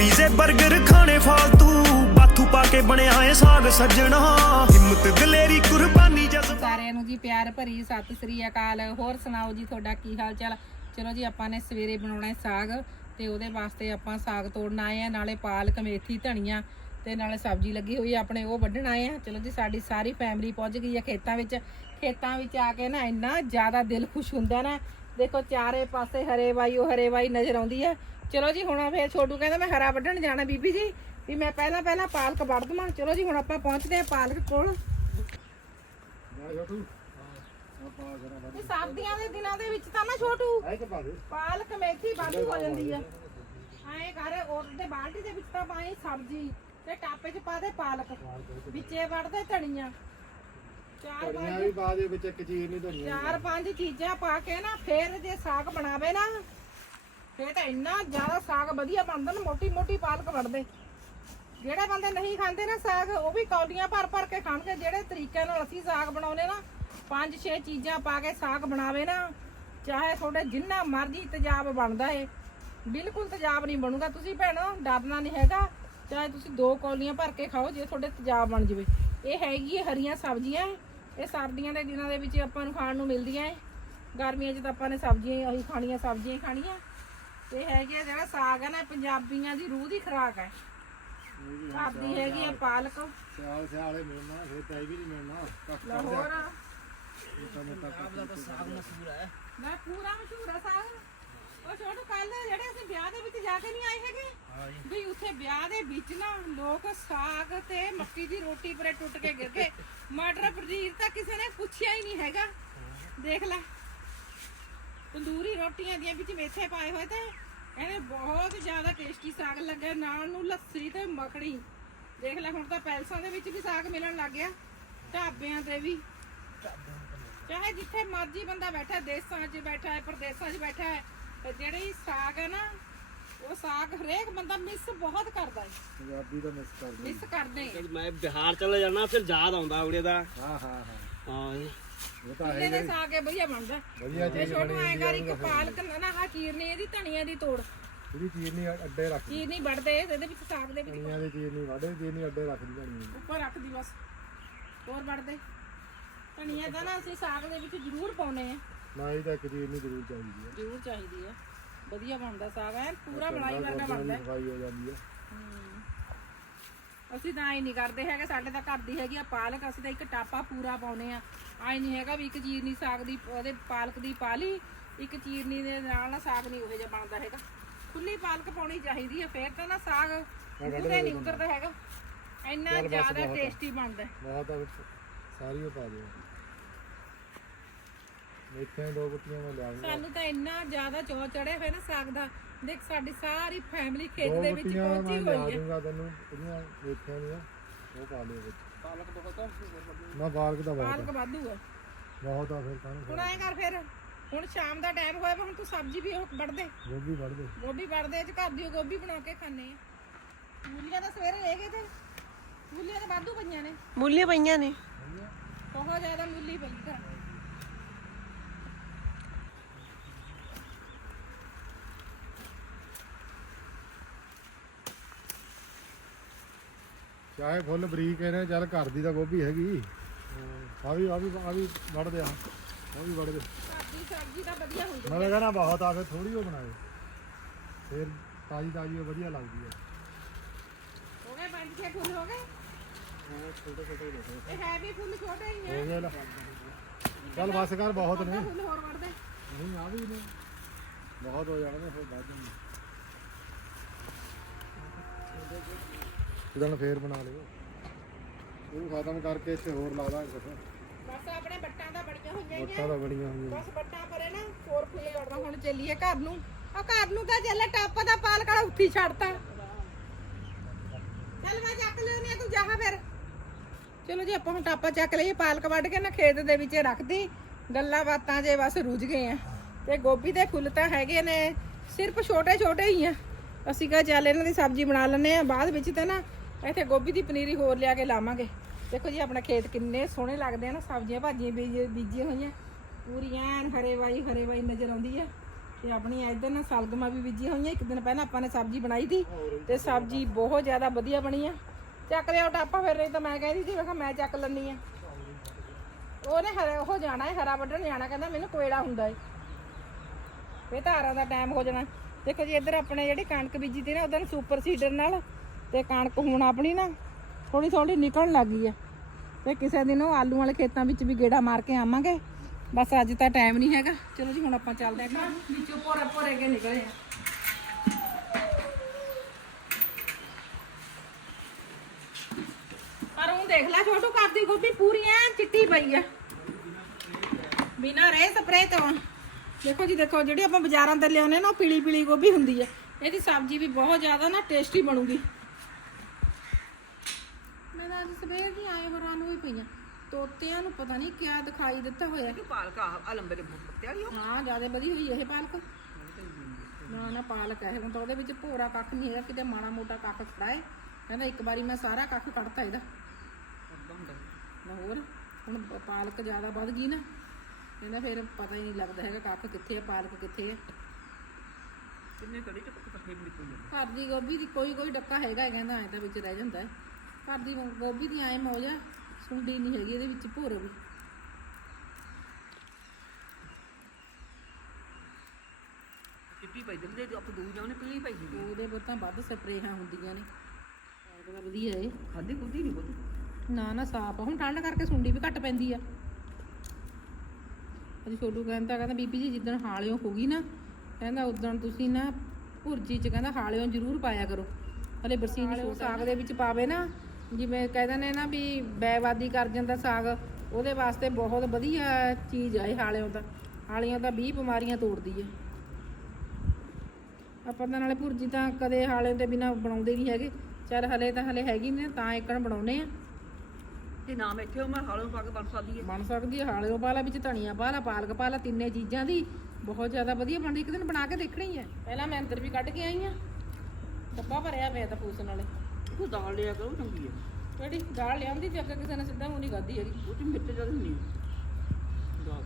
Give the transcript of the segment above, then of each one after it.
ਪੀਜ਼ੇ 버ਗਰ ਖਾਣੇ ਫਾਲਤੂ। ਬਾਥੂ ਪਾ ਕੇ ਬਣਿਆ ਏ ਸਾਗ ਸੱਜਣਾ। ਹਿੰਮਤ ਦਲੇਰੀ, ਕੁਰਬਾਨੀ ਜਜ਼ਬਾ ਸਾਰਿਆਂ ਨੂੰ ਜੀ ਪਿਆਰ ਭਰੀ ਸਤਿ ਸ੍ਰੀ ਅਕਾਲ। ਹੋਰ ਸੁਣਾਓ ਜੀ, ਤੁਹਾਡਾ ਕੀ ਹਾਲ ਚਾਲ ਚਲੋ ਜੀ, ਆਪਾਂ ਨੇ ਸਵੇਰੇ ਬਣਾਉਣਾ ਹੈ ਸਾਗ ਤੇ ਉਹਦੇ ਵਾਸਤੇ ਆਪਾਂ ਸਾਗ ਤੋੜਨ ਆਏ ਆ, ਨਾਲੇ ਪਾਲਕ, ਮੇਥੀ, ਧਨੀਆ ਤੇ ਨਾਲੇ ਸਬਜ਼ੀ ਲੱਗੀ ਹੋਈ ਆ, ਆਪਣੇ ਉਹ ਵੱਢਣ ਆਏ ਆ। ਚਲੋ ਜੀ, ਸਾਡੀ ਸਾਰੀ ਫੈਮਿਲੀ ਪਹੁੰਚ ਗਈ ਆ ਖੇਤਾਂ ਵਿੱਚ। ਖੇਤਾਂ ਵਿੱਚ ਆ ਕੇ ਨਾ ਇੰਨਾ ਜ਼ਿਆਦਾ ਦਿਲ ਖੁਸ਼ ਹੁੰਦਾ ਨਾ। ਦੇਖੋ, ਚਾਰੇ ਪਾਸੇ ਹਰੇ ਵਾਈ ਉਹ ਹਰੇ ਵਾਈ ਨਜ਼ਰ ਆਉਂਦੀ ਹੈ ਚਲੋ ਜੀ ਹੁਣ ਫੇਰ ਛੋਟੂ ਕਹਿੰਦਾ ਮੈਂ ਹਰਾ ਵੱਢਣ ਜਾਣਾ ਬੀਬੀ ਜੀ ਵੀ ਮੈਂ ਪਹਿਲਾਂ ਪਹਿਲਾਂ ਪਾਲਕ ਵੱਢ ਦਵਾਂ। ਚਲੋ ਜੀ ਹੁਣ ਆਪਾਂ ਪਹੁੰਚਦੇ ਆ ਪਾਲਕ ਕੋਲ। ਇਹ ਸਰਦੀਆਂ ਦੇ ਦਿਨਾਂ ਦੇ ਵਿੱਚ ਤਾਂ ਨਾ ਛੋਟੂ ਪਾਲਕ ਮੇਥੀ ਵਾਧੂ ਹੋ ਜਾਂਦੀ ਆ। ਐਂ ਕਰ ਉਹਦੇ ਬਾਲਟੀ ਦੇ ਵਿੱਚ ਤਾਂ ਪਾਈ ਸਬਜ਼ੀ ਤੇ ਟਾਪੇ 'ਚ ਪਾ ਦੇ ਪਾਲਕ। ਵਿੱਚੇ ਵੜਦੇ ਧਨੀਆ। ਚਾਰ ਧਨੀਆ ਪੰਜ ਵੀ ਪਾ ਦੇ ਵਿੱਚ ਇੱਕ ਚੀਜ਼ ਨਹੀਂ ਚਾਰ ਪੰਜ ਚੀਜ਼ਾਂ ਪਾ ਕੇ ਨਾ ਫੇਰ ਜੇ ਸਾਗ ਬਣਾਵੇ ਨਾ ਫੇਰ ਤਾਂ ਇੰਨਾ ਜ਼ਿਆਦਾ ਸਾਗ ਵਧੀਆ ਬਣਦਾ ਨਾ ਮੋਟੀ ਮੋਟੀ ਪਾਲਕ ਵੜਦੇ। ਜਿਹੜੇ ਬੰਦੇ ਨਹੀਂ ਖਾਂਦੇ ਨਾ ਸਾਗ, ਉਹ ਵੀ ਕੌਲੀਆਂ ਭਰ ਭਰ ਕੇ ਖਾਣਗੇ। ਜਿਹੜੇ ਤਰੀਕੇ ਨਾਲ ਅਸੀਂ ਸਾਗ ਬਣਾਉਨੇ ਨਾ, ਪੰਜ ਛੇ ਚੀਜ਼ਾਂ ਪਾ ਕੇ ਸਾਗ ਬਣਾਵੇ ਨਾ, ਚਾਹੇ ਤੁਹਾਡੇ ਜਿੰਨਾ ਮਰਜ਼ੀ ਤੇਜ਼ਾਬ ਬਣਦਾ ਏ। ਬਿਲਕੁਲ ਤੇਜ਼ਾਬ ਨਹੀਂ ਬਣੂਗਾ। ਤੁਸੀਂ ਭੈਣੋ, ਡਰਨਾ ਨਹੀਂ ਹੈਗਾ। ਚਾਹੇ ਤੁਸੀਂ ਦੋ ਕੌਲੀਆਂ ਭਰ ਕੇ ਖਾਓ, ਜੇ ਤੁਹਾਡੇ ਤੇਜ਼ਾਬ ਬਣ ਜਵੇ। ਇਹ ਹੈਗੀ ਹੈ ਹਰੀਆਂ ਸਬਜ਼ੀਆਂ। ਇਹ ਸਰਦੀਆਂ ਦੇ ਦਿਨਾਂ ਦੇ ਵਿੱਚ ਆਪਾਂ ਨੂੰ ਖਾਣ ਨੂੰ ਮਿਲਦੀਆਂ ਏ। ਗਰਮੀਆਂ 'ਚ ਤਾਂ ਆਪਾਂ ਨੇ ਸਬਜ਼ੀਆਂ ਹੀ ਉਹੀ ਖਾਣੀਆਂ, ਸਬਜ਼ੀਆਂ ਹੀ ਖਾਣੀਆਂ। ਤੇ ਹੈਗੀ ਆ ਜਿਹੜਾ ਸਾਗ ਹੈ ਨਾ ਪੰਜਾਬੀਆਂ ਦੀ ਰੂਹ ਦੀ ਖੁਰਾਕ ਹੈ ਆਪਦੀ ਹੈਗੀ ਆ ਪਾਲਕ। ਸਿਆਲ ਸਿਆਲੇ ਮਿਲਣਾ ਫਿਰ ਤਾਂ ਇਹ ਵੀ ਨਹੀਂ ਮਿਲਣਾ। ਕੱਖ ਲਾਹੌਰ। ਮੋਟਾ ਮੋਟਾ ਕੱਖ ਮੈਂ ਪੂਰਾ ਮਸ਼ਹੂਰ ਆ ਸਾਗ। ਉਹ ਛੋਟੂ ਕੱਲ ਜਿਹੜੇ ਅਸੀਂ ਵਿਆਹ ਦੇ ਵਿੱਚ ਜਾ ਕੇ ਨਹੀਂ ਆਏ ਹੈਗੇ ਵੀ ਉੱਥੇ ਵਿਆਹ ਦੇ ਵਿੱਚ ਨਾ ਲੋਕ ਸਾਗ ਤੇ ਮੱਕੀ ਦੀ ਰੋਟੀ ਪਰੇ ਟੁੱਟ ਕੇ ਗਿਰ ਗਏ। ਮਟਰ ਪਨੀਰ ਤਾਂ ਕਿਸੇ ਨੇ ਪੁੱਛਿਆ ਹੀ ਨਹੀਂ ਹੈਗਾ। ਦੇਖ ਲੈ। ਤੰਦੂਰੀ ਰੋਟੀਆਂ ਦੀਆਂ ਵਿੱਚ ਮੇਥੇ ਪਾਏ ਹੋਏ ਤੇ ਇਹਨੇ ਬਹੁਤ ਜ਼ਿਆਦਾ ਟੇਸਟੀ ਸਾਗ ਲੱਗਿਆ ਨਾਲ ਨੂੰ ਲੱਸੀ ਤੇ ਮੱਖਣੀ। ਦੇਖ ਲੈ ਹੁਣ ਤਾਂ ਪੈਲਸਾਂ ਦੇ ਵਿੱਚ ਵੀ ਸਾਗ ਮਿਲਣ ਲੱਗ ਗਿਆ ਢਾਬਿਆਂ ਤੇ ਵੀ। ਚਾਹੇ ਜਿੱਥੇ ਮਰਜ਼ੀ ਬੰਦਾ ਬੈਠਾ ਦੇਸਾਂ 'ਚ ਬੈਠਾ ਹੈ ਪ੍ਰਦੇਸਾਂ 'ਚ ਬੈਠਾ ਹੈ ਤੇ ਜਿਹੜੀ ਸਾਗ ਹੈ ਨਾ ਉਹ ਸਾਗ ਹਰੇਕ ਬੰਦਾ ਮਿਸ ਬਹੁਤ ਕਰਦਾ ਹੈ। ਪੰਜਾਬੀ ਦਾ ਮਿਸ ਕਰਦੇ ਮਿਸ ਕਰਦੇ ਆ। ਮੈਂ ਬਿਹਾਰ ਚਲੇ ਜਾਣਾ ਫਿਰ ਯਾਦ ਆਉਂਦਾ ਉੜੇ ਦਾ। ਹਾਂ ਹਾਂ ਹਾਂ। ਹਾਂ। ਇਹ ਚੁੱਲ੍ਹੇ ਦੇ ਸਾਗ ਇਹ ਵਧੀਆ ਬਣਦਾ। ਵਧੀਆ ਚੀਜ਼ ਛੋਟੂ ਐਂ ਕਰ ਇੱਕ ਪਾਲਕ ਨਾ ਆਹ ਚੀਰਨੀ ਇਹਦੀ ਧਨੀਆ ਦੀ ਤੋੜ। ਚੀਜ਼ ਨਹੀਂ ਅੱਡੇ ਰੱਖ ਚੀਰਨੀ ਵੱਢਦੇ ਇਹਦੇ ਵਿੱਚ ਸਾਗ ਦੇ ਵਿੱਚ ਧਨੀਆ ਦੀ ਵਾੜੇ ਚੀਜ਼ ਨਹੀਂ ਅੱਡੇ ਰੱਖ ਦੀ ਧਨੀਆ ਉੱਪਰ ਰੱਖਦੀ ਬਸ ਹੋਰ ਵੱਢਦੇ। ਧਨੀਆ ਤਾਂ ਨਾ ਅਸੀਂ ਸਾਗ ਦੇ ਵਿੱਚ ਜ਼ਰੂਰ ਪਾਉਨੇ ਆ। ਨਾ ਇਹ ਤਾਂ ਇੱਕ ਚੀਜ਼ ਨਹੀਂ ਜ਼ਰੂਰ ਚਾਹੀਦੀ ਹੈ ਜ਼ਰੂਰ ਚਾਹੀਦੀ ਹੈ ਵਧੀਆ ਬਣਦਾ ਸਾਗ ਐ ਪੂਰਾ ਬਣਾਈ ਵਰਗਾ ਬਣਦਾ। ਸਫ਼ਾਈ ਹੋ ਜਾਂਦੀ ਹੈ। ਅਸੀਂ ਤਾਂ ਐ ਨਹੀਂ ਕਰਦੇ ਹੈਗੇ ਸਾਡੇ ਤਾਂ ਘਰ ਦੀ ਹੈਗੀ ਆ ਪਾਲਕ ਅਸੀਂ ਤਾਂ ਇੱਕ ਟਾਪਾ ਪੂਰਾ ਪਾਉਨੇ ਆ। ਐ ਨਹੀਂ ਹੈਗਾ ਵੀ ਇੱਕ ਚੀਰਨੀ ਸਾਗ ਦੀ ਉਹਦੇ ਪਾਲਕ ਦੀ ਪਾ ਲਈ ਇੱਕ ਚੀਰਨੀ ਦੇ ਨਾਲ ਨਾ ਸਾਗ ਨਹੀਂ ਉਹੋ ਜਿਹਾ ਬਣਦਾ ਹੈਗਾ। ਖੁੱਲੀ ਪਾਲਕ ਪਾਉਣੀ ਚਾਹੀਦੀ ਹੈ ਫੇਰ ਤਾਂ ਨਾ ਸਾਗ ਉਹਦੇ ਨਹੀਂ ਉਤਰਦਾ ਹੈਗਾ। ਇੰਨਾ ਜ਼ਿਆਦਾ ਟੇਸਟੀ ਬਣਦਾ। ਬਹੁਤ ਆ ਵਿੱਚ ਸਾਰੀ ਉਹ ਪਾ ਦਿਓ। ਮੇਥੇ ਦੋ ਗੁੱਟੀਆਂ ਮੈਂ ਲਿਆ ਸਾਨੂੰ ਤਾਂ ਇੰਨਾ ਜ਼ਿਆਦਾ ਚੋ ਚੜਿਆ ਹੋਇਆ ਨਾ ਸਾਗ ਦਾ। ਦੇਖ ਸਾਡੀ ਸਾਰੀ ਫੈਮਿਲੀ ਖੇਤ ਦੋ ਦੇ ਵਿੱਚ ਗੁੱਟੀਆਂ ਮੈਂ ਪਹੁੰਚੀ ਲਿਆ ਹੋਈ ਹੈ। ਦੂੰਗਾ ਤੈਨੂੰ ਇਹਦੀਆਂ ਮੇਥਿਆਂ ਦੀਆਂ ਉਹ ਪਾ ਲਿਓ ਵਿੱਚ। ਪਾਲਕ ਬਹੁਤ ਆ ਨਾ ਪਾਲਕ ਦਾ ਬਹੁਤ ਪਾਲਕ ਵਾਧੂ ਹੈ ਬਹੁਤ ਆ ਫਿਰ ਕਾਹਨੂੰ ਹੁਣ ਐਂ ਕਰ ਫਿਰ ਹੁਣ ਸ਼ਾਮ ਦਾ ਟਾਈਮ ਹੋਇਆ ਵਾ, ਹੁਣ ਤੂੰ ਸਬਜ਼ੀ ਵੀ ਉਹ ਵੱਢ ਦੇ ਗੋਭੀ ਵੜ ਦੇ। ਗੋਭੀ ਵੜਦੇ ਚ ਘਰ ਦੀ ਗੋਭੀ ਬਣਾ ਕੇ ਖਾਣੇ ਆ। ਮੂਲੀਆਂ ਤਾਂ ਸਵੇਰੇ ਲੈ ਗਏ ਤੇ ਮੂਲੀਆਂ ਤਾਂ ਵਾਧੂ ਪਈਆਂ ਨੇ। ਮੂਲੀਆਂ ਪਈਆਂ ਨੇ। ਬਹੁਤ ਜ਼ਿਆਦਾ ਮੂਲੀ ਪਈ ਤਾਂ ਚਾਹੇ ਫੁੱਲ ਬਰੀਕ ਇਹਨੇ ਚੱਲ ਘਰ ਦੀ ਤਾਂ ਗੋਭੀ ਹੈਗੀ। ਆ ਵੀ ਆ ਵੀ ਆ ਵੀ ਵੜ ਦੇ ਆ। ਉਹ ਵੀ ਵੜ ਦੇ। ਦੀ ਸਬਜ਼ੀ ਤਾਂ ਵਧੀਆ ਹੁੰਦੀ ਮੈਂ ਕਹਿੰਦਾ ਬਹੁਤ ਆ ਫਿਰ ਥੋੜੀ ਉਹ ਬਣਾਏ। ਫਿਰ ਤਾਜੀ ਤਾਜੀ ਉਹ ਵਧੀਆ ਲੱਗਦੀ ਹੈ ਹੋ ਗਏ ਪੰਜ ਛੇ ਫੁੱਲ ਹੋ ਗਏ? ਛੋਟੇ ਛੋਟੇ ਹੀ ਦੇਖੋ। ਇਹ ਹੈ ਵੀ ਫੁੱਲ ਛੋਟੇ ਹੀ ਹੋ ਆ ਗਏ ਲੈ। ਚੱਲ ਬਸ ਕਰ ਬਹੁਤ ਨੇ। ਫੁੱਲ ਹੋਰ ਵੜਦੇ ਨਹੀਂ ਆ ਵੀ ਨੇ। ਬਹੁਤ ਹੋ ਜਾਣਗੇ ਫਿਰ ਵੱਧ ਜਾਣਗੇ ਇਹਦਾ ਫੇਰ ਬਣਾ ਲਿਓ। ਇਹਨੂੰ ਖਤਮ ਕਰਕੇ ਇੱਥੇ ਹੋਰ ਲਾ ਦਾਂਗੇ ਬਸ ਆਪਣੇ ਬੱਟਾਂ ਦਾ ਬੜੀਆਂ ਹੋਈਆਂ ਹੀ ਵੋਟਾਂ ਤਾਂ ਬੜੀਆਂ ਹੋਈਆਂ। ਬਸ ਬੱਟਾਂ ਪਰੇ ਨਾ ਹੋਰ ਫੁੱਲ ਲੜਨਾ ਹੁਣ ਚੱਲੀਏ ਘਰ ਨੂੰ। ਆ ਘਰ ਨੂੰ ਤਾਂ ਚੱਲੇ ਟੱਪ ਦਾ ਪਾਲ ਕਾਲਾ ਉੱਥੀ ਛੱਡਤਾ। ਚੱਲ ਮੈਂ ਚੱਕ ਲਿਆਉਣੀ ਆ ਤੂੰ ਜਾ ਫਿਰ। ਚਲੋ ਜੀ ਆਪਾਂ ਹੁਣ ਟਾਪਾ ਚੱਕ ਲਈਏ ਪਾਲਕ ਵੱਢ ਕੇ ਨਾ ਖੇਤ ਦੇ ਵਿੱਚ ਰੱਖਦੀ। ਗੱਲਾਂ ਬਾਤਾਂ ਜੇ ਬਸ ਰੁੱਝ ਗਏ ਆ। ਤੇ ਗੋਭੀ ਦੇ ਫੁੱਲ ਤਾਂ ਹੈਗੇ ਨੇ ਸਿਰਫ ਛੋਟੇ ਛੋਟੇ ਹੀ ਆ। ਅਸੀਂ ਕਹਾਂ ਚੱਲ ਇਹਨਾਂ ਦੀ ਸਬਜ਼ੀ ਬਣਾ ਲੈਂਦੇ ਆ ਬਾਅਦ ਵਿੱਚ ਤਾਂ ਨਾ ਇੱਥੇ ਗੋਭੀ ਦੀ ਪਨੀਰੀ ਹੋਰ ਲਿਆ ਕੇ ਲਾਵਾਂਗੇ। ਦੇਖੋ ਜੀ, ਆਪਣਾ ਖੇਤ ਕਿੰਨੇ ਸੋਹਣੇ ਲੱਗਦੇ ਆ ਨਾ, ਸਬਜ਼ੀਆਂ ਭਾਜੀਆਂ ਬੀਜੀਆਂ ਹੋਈਆਂ। ਪੂਰੀਆਂ ਐਨ ਹਰੇ ਵਾਈ ਹਰੇ ਵਾਈ ਨਜ਼ਰ ਆਉਂਦੀ ਆ। ਤੇ ਆਪਣੀ ਇੱਧਰ ਨਾ ਸਲਗਮਾਂ ਵੀ ਬੀਜੀਆਂ ਹੋਈਆਂ। ਇੱਕ ਦਿਨ ਪਹਿਲਾਂ ਆਪਾਂ ਨੇ ਸਬਜ਼ੀ ਬਣਾਈ ਸੀ ਤੇ ਸਬਜ਼ੀ ਬਹੁਤ ਜ਼ਿਆਦਾ ਵਧੀਆ ਬਣੀ ਆ। ਚੱਕ ਲਿਆ ਟਾਪਾ ਫਿਰ, ਨਹੀਂ ਤਾਂ ਮੈਂ ਕਹਿੰਦੀ ਸੀ, ਮੈਂ ਮੈਂ ਚੱਕ ਲੈਣੀ ਆ। ਉਹਨੇ ਹਰੇ ਉਹ ਜਾਣਾ ਹੈ ਹਰਾ ਵੱਢਣ ਜਾਣਾ, ਕਹਿੰਦਾ ਮੈਨੂੰ ਕੋਇੜਾ ਹੁੰਦਾ ਏ। ਇਹ ਧਾਰਾਂ ਦਾ ਟਾਈਮ ਹੋ ਜਾਣਾ। ਦੇਖੋ ਜੀ, ਇੱਧਰ ਆਪਣੇ ਜਿਹੜੀ ਕਣਕ ਬੀਜੀ ਤੇ ਨਾ ਉਦੋਂ ਸੁਪਰ ਸੀਡਰ ਨਾਲ ਤੇ ਕਣਕ ਹੁਣ ਆਪਣੀ ਨਾ ਥੋੜੀ ਥੋੜੀ ਨਿਕਲਣ ਲੱਗੀ ਆ। ਤੇ ਕਿਸੇ ਦਿਨ ਉਹ ਆਲੂ ਵਾਲੇ ਖੇਤਾਂ ਵਿੱਚ ਵੀ ਗੇੜਾ ਮਾਰ ਕੇ ਆਵਾਂਗੇ। ਬਸ ਅੱਜ ਤਾਂ ਟਾਈਮ ਨਹੀਂ ਹੈਗਾ। ਚਲੋ ਜੀ, ਹੁਣ ਆਪਾਂ ਚੱਲਦੇ ਆਂ ਵਿੱਚੋਂ ਭੋਰੇ ਭੋਰੇ ਕੇ ਨਿਕਲੇ ਆ ਪਰ ਉਹ ਦੇਖ ਲੈ ਛੋਟੂ ਕਰਦੀ ਗੋਭੀ ਪੂਰੀ ਐ ਚਿੱਟੀ ਪਈ ਆ। ਬਿਨਾ ਰੇ ਸਪਰੇ ਤੋਂ। ਦੇਖੋ ਜੀ, ਦੇਖੋ, ਜਿਹੜੀ ਆਪਾਂ ਬਾਜ਼ਾਰਾਂ ਤੇ ਲਿਆਉਨੇ ਨਾ ਪੀਲੀ ਪੀਲੀ ਗੋਭੀ ਹੁੰਦੀ ਹੈ ਇਹਦੀ ਸਬਜ਼ੀ ਵੀ ਬਹੁਤ ਜ਼ਿਆਦਾ ਨਾ ਟੇਸਟੀ ਬਣੂਗੀ। ਤਾਂ ਅੱਜ ਸਵੇਰ ਦੀ ਆਏ ਹੈਰਾਨ ਹੋਈ ਪਈਆਂ। ਤੋਤਿਆਂ ਨੂੰ ਪਤਾ ਨਹੀਂ ਕਿਆ ਦਿਖਾਈ ਦਿੱਤਾ ਹੋਇਆ। ਕਿ ਪਾਲਕ ਆ ਲੰਬੇ ਦੇ ਪੱਤੇ ਵਾਲੀ ਹਾਂ ਜ਼ਿਆਦਾ ਵਧੀ ਹੋਈ ਇਹ ਪਾਲਕ। ਨਾ ਨਾ ਪਾਲਕ ਹੈ ਹੁਣ ਤਾਂ ਉਹਦੇ ਵਿੱਚ ਭੋਰਾ ਕੱਖ ਨਹੀਂ ਹੈਗਾ ਕਿਤੇ ਮਾੜਾ ਮੋਟਾ ਕੱਖ ਖੜਾ ਹੈ। ਕਹਿੰਦਾ ਇੱਕ ਵਾਰੀ ਮੈਂ ਸਾਰਾ ਕੱਖ ਕੱਢਤਾ ਇਹਦਾ। ਨਾ ਹੋਰ ਹੁਣ ਪਾਲਕ ਜ਼ਿਆਦਾ ਵੱਧ ਗਈ ਨਾ ਕਹਿੰਦਾ ਫਿਰ ਪਤਾ ਹੀ ਨਹੀਂ ਲੱਗਦਾ ਹੈਗਾ ਕੱਖ ਕਿੱਥੇ ਹੈ ਪਾਲਕ ਕਿੱਥੇ ਹੈ ਕਿੰਨੇ ਕੜੀ ਚ ਪੱਕ ਫੇਰ ਨਿਕਲ ਜਾਂਦਾ। ਘਰ ਦੀ ਗੋਭੀ ਦੀ ਕੋਈ ਕੋਈ ਡੱਕਾ ਹੈਗਾ ਹੈ, ਕਹਿੰਦਾ ਐ ਤਾਂ ਵਿੱਚ ਰਹਿ ਜਾਂਦਾ ਹੈ। ਘਰ ਦੀ ਗੋਭੀ ਦੀ ਐ ਮੌਜ ਆ ਸੁੰਡੀ ਨਹੀਂ ਹੈਗੀ ਇਹਦੇ ਵਿੱਚ ਭੋਰ ਵੀ। ਚਿੱਟੀ ਪਈ ਦਿੰਦੇ ਜੋ ਆਪਾਂ ਦੂਜੀ ਜਾਉਨੇ ਪੀਲੀ ਪਈ ਹੁੰਦੀ ਉਹਦੇ ਬਤਾਂ ਵੱਧ ਸਪਰੇਹਾਂ ਹੁੰਦੀਆਂ ਨੇ। ਦਾ ਵਧੀਆ ਏ। ਖਾਦੀ ਖੁਦੀ ਨਹੀਂ ਬੋਤੀ ਨਾ ਨਾ ਸਾਫ਼ ਹੁਣ ਠੰਡ ਕਰਕੇ ਸੁੰਡੀ ਵੀ ਘੱਟ ਪੈਂਦੀ ਆ। ਅਜੀ ਛੋਟੂ ਕਹਿੰਦਾ ਕਹਿੰਦਾ ਬੀਬੀ ਜੀ ਜਿੱਦਣ ਹਾਲਿਓ ਹੋ ਗਈ ਨਾ ਕਹਿੰਦਾ ਉਦੋਂ ਤੁਸੀਂ ਨਾ ਭੁਰਜੀ ਚ ਕਹਿੰਦਾ ਹਾਲਿਓ ਜ਼ਰੂਰ ਪਾਇਆ ਕਰੋ। ਹਲੇ ਬਰਸੀਨ ਸਾਗ ਦੇ ਵਿੱਚ ਪਾਵੇ ਨਾ ਜਿਵੇਂ ਕਹਿੰਦੇ ਨੇ ਨਾ ਵੀ ਬੈਵਾਦੀ ਕਰ ਜਾਂਦਾ ਸਾਗ ਉਹਦੇ ਵਾਸਤੇ ਬਹੁਤ ਵਧੀਆ ਚੀਜ਼ ਆ ਇਹ ਹਾਲਿਓ ਦਾ ਹਾਲਿਓ ਦਾ 20 ਬਿਮਾਰੀਆਂ ਤੋੜਦੀ ਹੈ ਆਪਾਂ ਤਾਂ ਨਾਲੇ ਭੁਰਜੀ ਤਾਂ ਕਦੇ ਹਾਲੇ ਦੇ ਬਿਨਾ ਬਣਾਉਂਦੇ ਨਹੀਂ ਹੈਗੇ। ਚੱਲ ਹਲੇ ਤਾਂ ਹਲੇ ਹੈਗੀ ਨੇ ਤਾਂ ਇੱਕਣ ਬਣਾਉਨੇ ਆ। ਜੇ ਨਾਮ ਇੱਥੇ ਹੋ ਮੈਂ ਹਾਲੋਂ ਪਾ ਕੇ ਬਣ ਸਕਦੀ ਹੈ ਬਣ ਸਕਦੀ ਹੈ ਹਾਲਿਓ ਪਾ ਲਾ ਵਿੱਚ ਧਨੀਆ ਪਾ ਲਾ ਪਾਲਕ ਪਾ ਲਾ ਤਿੰਨੇ ਚੀਜ਼ਾਂ ਦੀ। ਬਹੁਤ ਜ਼ਿਆਦਾ ਵਧੀਆ ਬਣਦੀ ਇੱਕ ਦਿਨ ਬਣਾ ਕੇ ਦੇਖਣੀ ਹੈ ਪਹਿਲਾਂ ਮੈਂ ਅੰਦਰ ਵੀ ਕੱਢ ਕੇ ਆਈ ਆ। ਡੱਬਾ ਭਰਿਆ ਪਿਆ ਤਾਂ ਪੂਸ ਨਾਲੇ ਉਹ ਦਾਲ ਲਿਆ ਕਰੋ ਚੰਗੀ ਹੈ ਕਿਹੜੀ? ਦਾਲ ਲਿਆਉਂਦੀ ਤੇ ਅੱਗੇ ਕਿਸੇ ਨੇ ਸਿੱਧਾ ਮੂੰਹ ਨਹੀਂ ਖਾਧੀ ਹੈਗੀ। ਉਹ ਤੇ ਮਿੱਠੇ ਜਦ ਹੁੰਦੀ ਦਾਲ।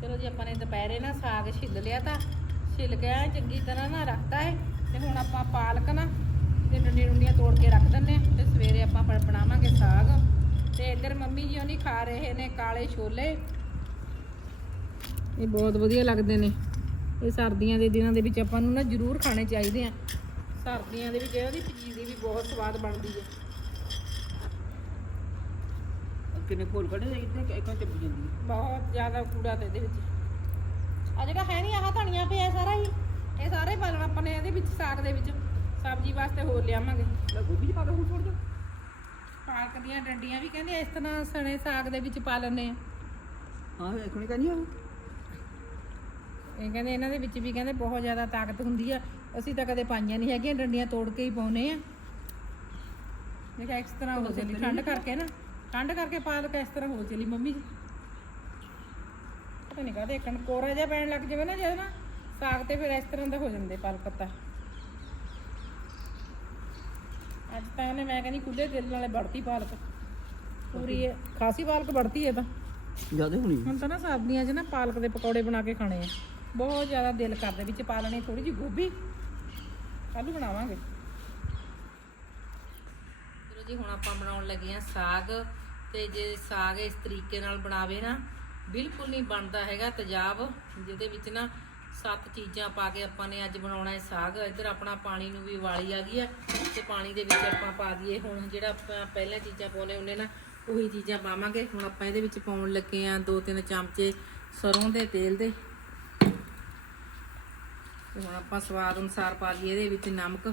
ਚਲੋ ਜੀ ਆਪਾਂ ਨੇ ਦੁਪਹਿਰੇ ਨਾ ਸਾਗ ਛਿੱਲ ਲਿਆ ਤਾਂ। ਛਿੱਲ ਕੇ ਐਂ ਚੰਗੀ ਤਰ੍ਹਾਂ ਨਾ ਰੱਖਤਾ ਹੈ ਤੇ ਹੁਣ ਆਪਾਂ ਪਾਲਕ ਨਾ ਤੇ ਡੰਡੀਆਂ ਡੁੰਡੀਆਂ ਤੋੜ ਕੇ ਰੱਖ ਦਿੰਨੇ ਤੇ ਸਵੇਰੇ ਆਪਾਂ ਬਣਾਵਾਂਗੇ ਸਾਗ। ਤੇ ਇੱਧਰ ਮੰਮੀ ਜੀ ਉਹਨੀ ਖਾ ਰਹੇ ਨੇ ਕਾਲੇ ਛੋਲੇ। ਇਹ ਬਹੁਤ ਵਧੀਆ ਲੱਗਦੇ ਨੇ। ਇਹ ਸਰਦੀਆਂ ਦੇ ਦਿਨਾਂ ਦੇ ਵਿੱਚ ਆਪਾਂ ਨੂੰ ਨਾ ਜ਼ਰੂਰ ਖਾਣੇ ਚਾਹੀਦੇ ਆ। ਸਰਦੀਆਂ ਦੇ ਵਿੱਚ ਇਹਦੀ ਪਜੀਰੀ ਵੀ ਬਹੁਤ ਸਵਾਦ ਬਣਦੀ ਹੈ। ਕਿੰਨੇ ਫੁੱਲ ਕੱਢੇ ਨੇ ਇੱਥੇ ਇੱਕਾਂ ਚੱਪ ਜਾਂਦੀ ਹੈ ਬਹੁਤ ਜ਼ਿਆਦਾ ਕੂੜਾ ਤੇ ਇਹਦੇ ਵਿੱਚ। ਆ ਜਿਹੜਾ ਹੈ ਨਹੀਂ ਆਹ ਧਨੀਆ ਪਿਆ ਸਾਰਾ ਹੀ। ਇਹ ਸਾਰੇ ਪਾ ਲੈਣਾ ਆਪਾਂ ਨੇ ਇਹਦੇ ਵਿੱਚ ਸਾਗ ਦੇ ਵਿੱਚ। ਸਬਜ਼ੀ ਵਾਸਤੇ ਹੋਰ ਲਿਆਵਾਂਗੇ। ਲੈ ਗੋਭੀ ਪਾ ਕੇ ਹੁਣ ਛੋੜ ਜਾ ਪਾਲਕ ਦੀਆਂ ਡੰਡੀਆਂ ਵੀ ਕਹਿੰਦੇ ਇਸ ਤਰ੍ਹਾਂ ਸਣੇ ਸਾਗ ਦੇ ਵਿੱਚ ਪਾ ਲੈਂਦੇ ਆ। ਹਾਂ ਇੱਕ ਨਹੀਂ ਕਹਿੰਦੀ ਆ ਇਹ ਕਹਿੰਦੇ ਇਹਨਾਂ ਦੇ ਵਿੱਚ ਵੀ ਕਹਿੰਦੇ ਬਹੁਤ ਜ਼ਿਆਦਾ ਤਾਕਤ ਹੁੰਦੀ ਆ। ਅਸੀਂ ਤਾਂ ਕਦੇ ਪਾਈਆਂ ਨਹੀਂ ਹੈਗੀਆਂ ਡੰਡੀਆਂ ਤੋੜ ਕੇ ਹੀ ਪਾਉਨੇ ਆ। ਦੇਖਾ ਇਸ ਤਰ੍ਹਾਂ ਹੋ ਚਲੀ। ਠੰਡ ਕਰਕੇ ਨਾ ਠੰਡ ਕਰਕੇ ਪਾਲਕ ਇਸ ਤਰ੍ਹਾਂ ਹੋ ਚਲੀ ਮੰਮੀ। ਜੀ ਪਤਾ ਨਹੀਂ ਕਾਹਦੇ ਕਣ ਕੋਰਾ ਜਿਹਾ ਪੈਣ ਲੱਗ ਜਾਵੇ ਨਾ ਜਦੋਂ ਨਾ ਸਾਗ ਤੇ ਫਿਰ ਇਸ ਤਰ੍ਹਾਂ ਦਾ ਹੋ ਜਾਂਦੇ ਪਾਲਕ ਪੱਤਾ। ਅੱਜ ਤਾਂ ਉਹਨੇ ਮੈਂ ਕਹਿੰਦੀ ਖੁੱਲੇ ਦਿਲ ਨਾਲੇ ਵੜਤੀ ਪਾਲਕ। ਪੂਰੀ ਖਾਸੀ ਪਾਲਕ ਵੜਤੀ ਹੈ ਤਾਂ। ਜ਼ਿਆਦਾ ਹੋਣੀ ਹੁਣ ਤਾਂ ਨਾ ਸਰਦੀਆਂ 'ਚ ਨਾ ਪਾਲਕ ਦੇ ਪਕੌੜੇ ਬਣਾ ਕੇ ਖਾਣੇ ਆ। ਬਹੁਤ ਜ਼ਿਆਦਾ ਦਿਲ ਕਰਦਾ ਵਿੱਚ ਪਾ ਲੈਣੀ ਥੋੜੀ ਜਿਹੀ ਗੋਭੀ। ਕੱਲ ਬਣਾਵਾਂਗੇ। ਚਲੋ ਜੀ, ਹੁਣ ਆਪਾਂ ਬਣਾਉਣ ਲੱਗੇ ਆ ਸਾਗ ਤੇ ਜੇ ਸਾਗ ਇਸ ਤਰੀਕੇ ਨਾਲ ਬਣਾਵੇ ਨਾ, ਬਿਲਕੁਲ ਨਹੀਂ ਬਣਦਾ ਹੈਗਾ ਤੇਜ਼ਾਬ, ਜਿਹਦੇ ਵਿੱਚ ਨਾ ਸੱਤ ਚੀਜ਼ਾਂ ਪਾ ਕੇ ਆਪਾਂ ਨੇ ਅੱਜ ਬਣਾਉਣਾ ਹੈ ਸਾਗ। ਇੱਧਰ ਆਪਣਾ ਪਾਣੀ ਨੂੰ ਵੀ ਉਬਾਲੀ ਆ ਗਈ ਹੈ ਤੇ ਪਾਣੀ ਦੇ ਵਿੱਚ ਆਪਾਂ ਪਾ ਦਈਏ। ਹੁਣ ਜਿਹੜਾ ਆਪਾਂ ਪਹਿਲਾਂ ਚੀਜ਼ਾਂ ਪਾਉਣੇ ਉਹਨੇ ਨਾ, ਉਹੀ ਚੀਜ਼ਾਂ ਪਾਵਾਂਗੇ। ਹੁਣ ਆਪਾਂ ਇਹਦੇ ਵਿੱਚ ਪਾਉਣ ਲੱਗੇ ਆ ਦੋ ਤਿੰਨ ਚਮਚੇ ਸਰੋਂ ਦੇ ਤੇਲ ਦੇ। ਤੇ ਹੁਣ ਆਪਾਂ ਸਵਾਦ ਅਨੁਸਾਰ ਪਾ ਲਈਏ ਇਹਦੇ ਵਿੱਚ ਨਮਕ।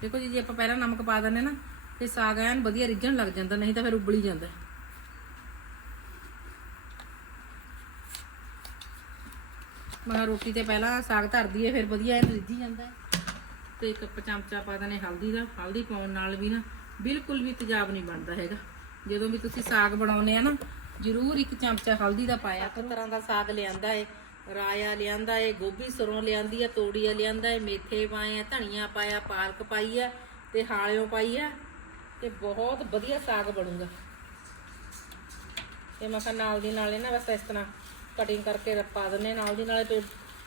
ਦੇਖੋ ਜੀ, ਜੇ ਆਪਾਂ ਪਹਿਲਾਂ ਨਮਕ ਪਾ ਦਿੰਨੇ ਨਾ, ਤੇ ਸਾਗ ਐਨ ਵਧੀਆ ਰਿੱਝਣ ਲੱਗ ਜਾਂਦਾ, ਨਹੀਂ ਤਾਂ ਫਿਰ ਉਬਲੀ ਜਾਂਦਾ। ਮੈਂ ਰੋਟੀ ਤੇ ਪਹਿਲਾਂ ਸਾਗ ਧਰ ਦਈਏ, ਫਿਰ ਵਧੀਆ ਐਨ ਰਿੱਝੀ ਜਾਂਦਾ। ਤੇ ਇੱਕ ਚਮਚਾ ਪਾ ਦਨੇ ਹਲਦੀ ਦਾ। ਹਲਦੀ ਪਾਉਣ ਨਾਲ ਵੀ ਨਾ ਬਿਲਕੁਲ ਵੀ ਤੇਜ਼ਾਬ ਨਹੀਂ ਬਣਦਾ ਹੈਗਾ। ਜਦੋਂ ਵੀ ਤੁਸੀਂ ਸਾਗ ਬਣਾਉਨੇ ਆ ਨਾ, ਜ਼ਰੂਰ ਇੱਕ ਚਮਚਾ ਹਲਦੀ ਦਾ ਪਾਇਆ ਕਰੋ। ਤਰ੍ਹਾਂ ਦਾ ਸਾਗ ਲਿਆਂਦਾ ਏ। ਰਾਇਆ ਲਿਆਂਦਾ ਏ, ਗੋਭੀ ਸਰੋਂ ਲਿਆਂਦੀ ਆ, ਤੋੜੀਆ ਲਿਆਂਦਾ ਏ, ਮੇਥੇ ਪਾਏ ਆ, ਧਨੀਆ ਪਾਇਆ, ਪਾਲਕ ਪਾਈ ਆ ਤੇ ਹਾਲਿਓ ਪਾਈ ਆ ਤੇ ਬਹੁਤ ਵਧੀਆ ਸਾਗ ਬਣੂਗਾ। ਤੇ ਮੈਂ ਕਿਹਾ ਨਾਲ ਦੀ ਨਾਲੇ ਨਾ ਬਸ ਇਸ ਤਰ੍ਹਾਂ ਕਟਿੰਗ ਕਰਕੇ ਰ- ਪਾ ਦਿੰਨੇ ਨਾਲ ਦੀ ਨਾਲੇ ਤੇ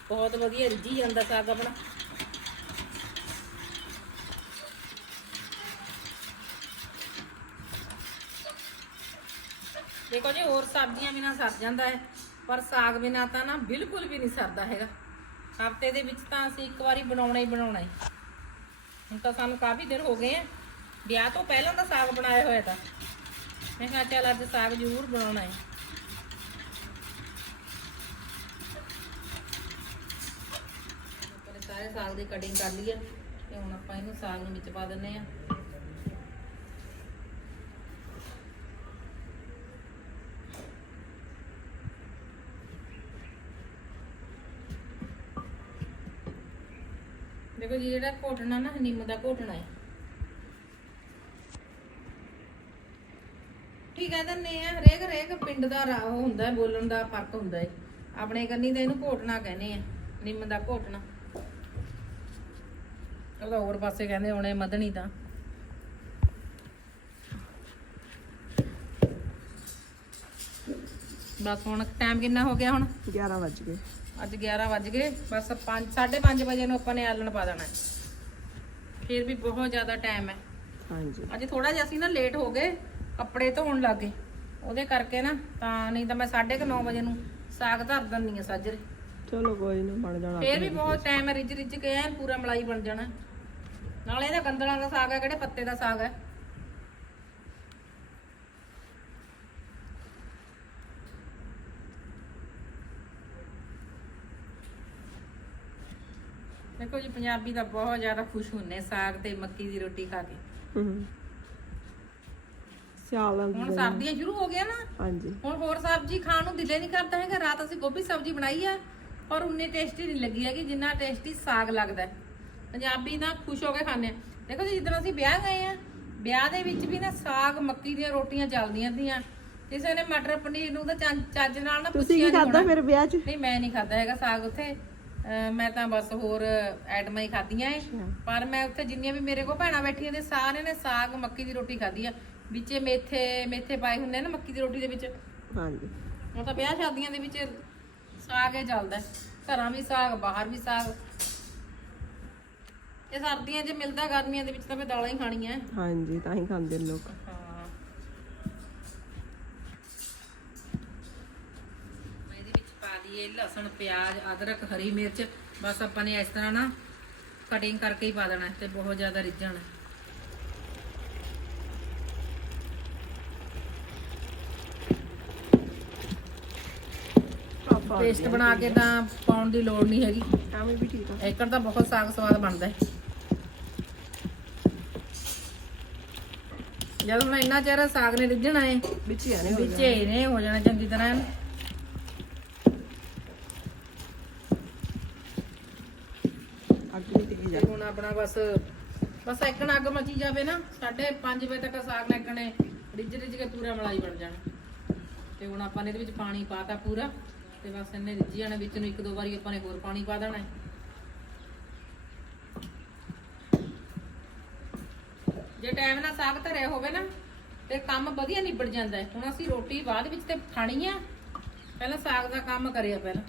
ਬਹੁਤ ਵਧੀਆ ਰਿੱਝੀ ਜਾਂਦਾ ਸਾਗ ਆਪਣਾ। ਦੇਖੋ ਜੀ, ਹੋਰ ਸਬਜ਼ੀਆਂ ਬਿਨਾ ਸਰ ਜਾਂਦਾ ਹੈ ਪਰ ਸਾਗ ਬਿਨਾ ਤਾਂ ਨਾ ਬਿਲਕੁਲ ਵੀ ਨਹੀਂ ਸਰਦਾ ਹੈਗਾ। ਹਫ਼ਤੇ ਦੇ ਵਿੱਚ ਤਾਂ ਅਸੀਂ ਇੱਕ ਵਾਰੀ ਬਣਾਉਣਾ ਹੀ ਬਣਾਉਣਾ ਹੈ। ਹੁਣ ਤਾਂ ਸਾਨੂੰ ਕਾਫੀ ਦਿਨ ਹੋ ਗਏ ਆ। ਵਿਆਹ ਤੋਂ ਪਹਿਲਾਂ ਦਾ ਸਾਗ ਬਣਾਇਆ ਹੋਇਆ ਤਾਂ। ਮੈਂ ਕਿਹਾ ਚੱਲ ਅੱਜ ਸਾਗ ਜ਼ਰੂਰ ਬਣਾਉਣਾ ਹੈ। ਸਾਰੇ ਸਾਗ ਦੀ ਕਟਿੰਗ ਕਰ ਲਈ ਹੈ ਤੇ ਹੁਣ ਆਪਾਂ ਇਹਨੂੰ ਸਾਗ ਨੂੰ ਵਿੱਚ ਪਾ ਦਿੰਨੇ ਆ ਦੇਖੋ ਜੀ, ਜਿਹੜਾ ਘੋਟਣਾ ਨਾ, ਨਿੰਮ ਦਾ ਘੋਟਣਾ ਹੈ। ਠੀਕ ਹੈ ਦਿੰਨੇ ਆ। ਹਰੇਕ ਹਰੇਕ ਪਿੰਡ ਦਾ ਰਾ- ਹੁੰਦਾ, ਬੋਲਣ ਦਾ ਫ਼ਰਕ ਹੁੰਦਾ ਹੈ ਆਪਣੇ ਕੰਨੀ ਤਾਂ ਇਹਨੂੰ ਘੋਟਣਾ ਕਹਿੰਦੇ ਆ, ਨਿੰਮ ਦਾ ਘੋਟਣਾ। ਉਹਦਾ ਹੋਰ ਪਾਸੇ ਕਹਿੰਦੇ ਹੋਣੇ ਮਦਣੀ ਤਾਂ। ਬਸ ਹੁਣ ਟਾਈਮ ਕਿੰਨਾ ਹੋ ਗਿਆ ਹੁਣ? 11 ਵੱਜ ਗਏ। ਅੱਜ 11 ਵੱਜ ਗਏ ਬਸ 5 5:30 ਵਜੇ ਨੂੰ ਆਪਾਂ ਨੇ ਆਲਣ ਪਾ ਦੇਣਾ ਹੈ। ਫਿਰ ਵੀ ਬਹੁਤ ਜ਼ਿਆਦਾ ਟਾਈਮ ਹੈ। ਹਾਂਜੀ। ਅੱਜ ਥੋੜਾ ਜਿਹਾ ਅਸੀਂ ਨਾ ਲੇਟ ਹੋ ਗਏ ਕੱਪੜੇ ਧੋਣ ਲੱਗੇ ਉਹਦੇ ਕਰਕੇ ਨਾ ਤਾਂ ਨਹੀਂ ਤਾਂ ਮੈਂ 9:30 ਵਜੇ ਨੂੰ ਸਾਗ ਧਰ ਦਿੰਨੀ ਆ ਸਾਜਰੇ। ਚਲੋ ਕੋਈ ਨਾ ਬਣ ਜਾਣਾ ਫੇਰ ਵੀ ਬਹੁਤ ਟਾਈਮ ਹੈ ਰਿੱਝ ਰਿੱਝ ਕੇ ਐਨ ਪੂਰਾ ਮਲਾਈ ਬਣ ਜਾਣਾ। ਨਾਲੇ ਇਹਦਾ ਗੰਦਲਾਂ ਦਾ ਸਾਗ ਹੈ ਕਿਹੜੇ ਪੱਤੇ ਦਾ ਸਾਗ ਹੈ? ਦੇਖੋ ਜੀ ਪੰਜਾਬੀ ਤਾਂ ਬਹੁਤ ਜ਼ਿਆਦਾ ਖੁਸ਼ ਹੁੰਨੇ ਸਾਗ ਤੇ ਮੱਕੀ ਦੀ ਰੋਟੀ ਖਾ ਕੇ। ਹੂੰ ਸਿਆਲਾਂ ਦੀ ਹੁਣ। ਸਰਦੀਆਂ ਸ਼ੁਰੂ ਹੋ ਗਿਆ ਨਾ। ਹਾਂਜੀ। ਹੁਣ ਹੋਰ ਸਬਜ਼ੀ ਖਾਣ ਨੂੰ ਦਿਲੇ ਨਹੀਂ ਕਰਦਾ ਹੈਗਾ ਰਾਤ ਅਸੀਂ ਗੋਭੀ ਸਬਜ਼ੀ ਬਣਾਈ ਆ ਪਰ ਉਨੀ ਟੇਸਟੀ ਨਹੀਂ ਲੱਗੀ ਹੈਗੀ ਜਿੰਨਾ ਟੇਸਟੀ ਸਾਗ ਲੱਗਦਾ ਹੈ। ਪੰਜਾਬੀ ਨਾ ਖੁਸ਼ ਹੋ ਕੇ ਖਾਂਦੇ ਆ। ਦੇਖੋ ਜੀ ਜਿੱਦਣ ਅਸੀਂ ਵਿਆਹ ਗਏ ਆ ਵਿਆਹ ਦੇ ਵਿੱਚ ਵੀ ਨਾ ਸਾਗ ਮੱਕੀ ਦੀਆਂ ਰੋਟੀਆਂ ਚੱਲਦੀਆਂ ਸੀਆਂ ਕਿਸੇ ਨੇ ਮਟਰ ਪਨੀਰ ਨੂੰ ਤਾਂ ਚੱਜ- ਚੱਜ ਨਾਲ ਨਾ ਤੁਸੀਂ ਕੀ ਪੁੱਛਿਆ ਨੀ ਖਾਦਾ ਹੋਣਾ। ਫਿਰ ਵਿਆਹ 'ਚ? ਨਹੀਂ ਮੈਂ ਨਹੀਂ ਖਾਦਾ ਹੈਗਾ ਸਾਗ ਉੱਥੇ। ਅਹ ਮੈਂ ਤਾਂ ਬਸ ਹੋਰ ਐਟਮਾਂ ਹੀ ਖਾਧੀਆਂ ਏ। ਪਰ ਮੈਂ ਉੱਥੇ ਜਿੰਨੀਆਂ ਵੀ ਮੇਰੇ ਕੋਲ ਭੈਣਾਂ ਬੈਠੀਆਂ ਨੇ ਸਾਰਿਆਂ ਨੇ ਸਾਗ ਮੱਕੀ ਦੀ ਰੋਟੀ ਖਾਧੀ ਆ। ਵਿੱਚੇ ਮੇਥੇ ਮੇਥੇ ਪਾਏ ਹੁੰਦੇ ਆ ਨਾ ਮੱਕੀ ਦੀ ਰੋਟੀ ਦੇ ਵਿੱਚ। ਹਾਂਜੀ। ਹੁਣ ਤਾਂ ਵਿਆਹ ਸ਼ਾਦੀਆਂ ਦੇ ਵਿੱਚ ਸਾਗ ਹੀ ਚੱਲਦਾ ਹੈ। ਘਰਾਂ ਵੀ ਸਾਗ ਬਾਹਰ ਵੀ ਸਾਗ। ਇਹ ਸਰਦੀਆਂ 'ਚ ਮਿਲਦਾ ਗਰਮੀਆਂ ਦੇ ਵਿੱਚ ਤਾਂ ਫੇ ਦਾਲਾਂ ਹੀ ਖਾਣੀਆਂ। ਹਾਂਜੀ ਤਾਂ ਹੀ ਖਾਂਦੇ ਨੇ ਲੋਕ ਹਾਂ ਇਹਦੇ ਦਈਏ ਲਸਣ ਪਿਆਜ਼ ਅਦਰਕ ਹਰੀ ਮਿਰਚ। ਬਸ ਆਪਾਂ ਨੇ ਇਸ ਤਰ੍ਹਾਂ ਨਾ ਕਟਿੰਗ ਕਰਕੇ ਹੀ ਪਾ ਦੇਣਾ ਹੈ ਤੇ ਬਹੁਤ ਜ਼ਿਆਦਾ ਰਿੱਝਣਾ। ਪੇਸਟ ਬਣਾ ਕੇ ਤਾਂ ਪਾਉਣ ਦੀ ਲੋੜ ਨਹੀਂ ਹੈਗੀ। ਐਵੇਂ ਵੀ ਠੀਕ ਆ। ਇੱਕਣ ਤਾਂ ਬਹੁਤ ਸਾਗ ਸਵਾਦ ਬਣਦਾ ਹੈ। ਜਦ ਹੁਣ ਇੰਨਾ ਚਿਹਰਾ ਸਾਗ ਨੇ ਰਿੱਝਣਾ ਹੈ ਵਿੱਚ ਹੀ ਹੋ ਵਿੱਚ ਇਹਨੇ ਹੋ ਜਾਣਾ ਚੰਗੀ ਤਰ੍ਹਾਂ ਐਨ। ਅੱਗ ਨਹੀਂ ਤੇਜ਼ ਤੇ ਹੁਣ ਆਪਣਾ ਬਸ ਬਸ ਇੱਕਣ ਅੱਗ ਮਚੀ ਜਾਵੇ ਨਾ 5:30 ਵਜੇ ਤੱਕ ਸਾਗ ਨੇ ਇੱਕਣੇ ਰਿੱਝ ਕੇ ਪੂਰਾ ਮਲਾਈ ਬਣ ਜਾਣਾ। ਤੇ ਹੁਣ ਆਪਾਂ ਨੇ ਇਹਦੇ ਵਿੱਚ ਪਾਣੀ ਪਾਤਾ ਪੂਰਾ, ਤੇ ਬਸ ਇਹਨੇ ਰਿੱਝ ਜਾਣਾ, ਵਿੱਚ ਨੂੰ ਇੱਕ ਦੋ ਵਾਰੀ ਆਪਾਂ ਨੇ ਹੋਰ ਪਾਣੀ ਪਾ ਦੇਣਾ ਹੈ। ਜੇ ਟਾਈਮ ਨਾਲ ਸਾਗ ਧਰਿਆ ਹੋਵੇ ਨਾ, ਤੇ ਕੰਮ ਵਧੀਆ ਨਿਬੜ ਜਾਂਦਾ ਹੈ। ਹੁਣ ਅਸੀਂ ਰੋਟੀ ਬਾਅਦ ਵਿੱਚ ਤੇ ਖਾਣੀ ਆ। ਪਹਿਲਾਂ ਸਾਗ ਦਾ ਕੰਮ ਕਰਿਆ ਪਹਿਲਾਂ।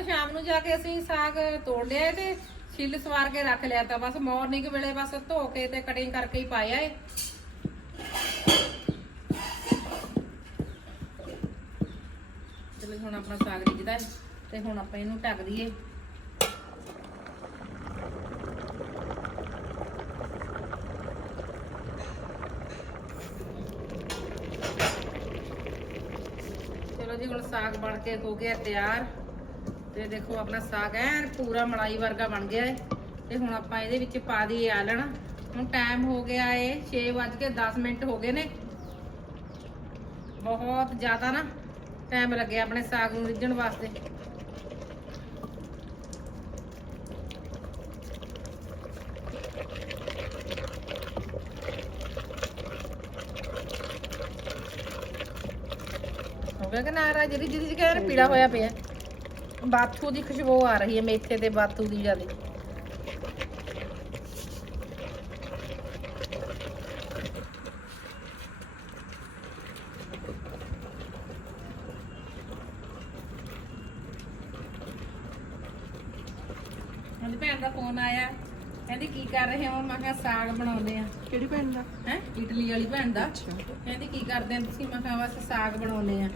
ਕੱਲ ਸ਼ਾਮ ਨੂੰ ਜਾ ਕੇ ਅਸੀਂ ਸਾਗ ਤੋੜ ਲਿਆ ਤੇ ਛਿੱਲ ਸਵਾਰ ਕੇ ਰੱਖ ਲਿਆ ਤਾਂ। ਬਸ ਮਾਰਨਿੰਗ ਵੇਲੇ ਬਸ ਧੋ ਕੇ ਤੇ ਕਟਿੰਗ ਕਰਕੇ ਹੀ ਪਾਇਆ ਏ। ਚਲੋ ਹੁਣ ਆਪਣਾ ਸਾਗ ਰਿੱਝਦਾ ਤੇ ਹੁਣ ਆਪਾਂ ਇਹਨੂੰ ਢੱਕ ਦਈਏ। ਚਲੋ ਜੀ, ਹੁਣ ਸਾਗ ਬਣ ਕੇ ਹੋ ਗਿਆ ਤਿਆਰ। ਤੇ ਦੇਖੋ ਆਪਣਾ ਸਾਗ ਐਨ ਪੂਰਾ ਮਲਾਈ ਵਰਗਾ ਬਣ ਗਿਆ ਏ। ਤੇ ਹੁਣ ਆਪਾਂ ਇਹਦੇ ਵਿੱਚ ਪਾ ਦਈਏ ਆਲਣ। ਹੁਣ ਟਾਈਮ ਹੋ ਗਿਆ ਏ 6:10 ਮਿੰਟ ਹੋ ਗਏ ਨੇ। ਬਹੁਤ ਜ਼ਿਆਦਾ ਨਾ ਟਾਈਮ ਲੱਗਿਆ ਆਪਣੇ ਸਾਗ ਨੂੰ ਰਿੱਝਣ ਵਾਸਤੇ। ਹੋ ਗਿਆ ਕਿ ਨਾ ਜਿਹੜੀ ਜਿਹਦੀ ਕਹਿੰਦੇ ਪੀੜਾ ਹੋਇਆ ਪਿਆ। ਬਾਥੂ ਦੀ ਖੁਸ਼ਬੂ ਆ ਰਹੀ ਹੈ ਮੇਥੇ ਤੇ ਬਾਥੂ ਦੀ ਜ਼ਿਆਦਾ। ਮੇਰੀ ਭੈਣ ਦਾ ਫੋਨ ਆਇਆ। ਕਹਿੰਦੀ ਕੀ ਕਰ ਰਹੇ ਹੋ? ਮੈਂ ਕਿਹਾ ਸਾਗ ਬਣਾਉਂਦੇ ਆ। ਕਿਹੜੀ ਭੈਣ ਦਾ? ਹੈ? ਇਟਲੀ ਵਾਲੀ ਭੈਣ ਦਾ। ਕਹਿੰਦੀ ਕੀ ਕਰਦੇ ਆ ਤੁਸੀਂ? ਮੈਂ ਕਿਹਾ ਬਸ ਸਾਗ ਬਣਾਉਂਦੇ ਆ।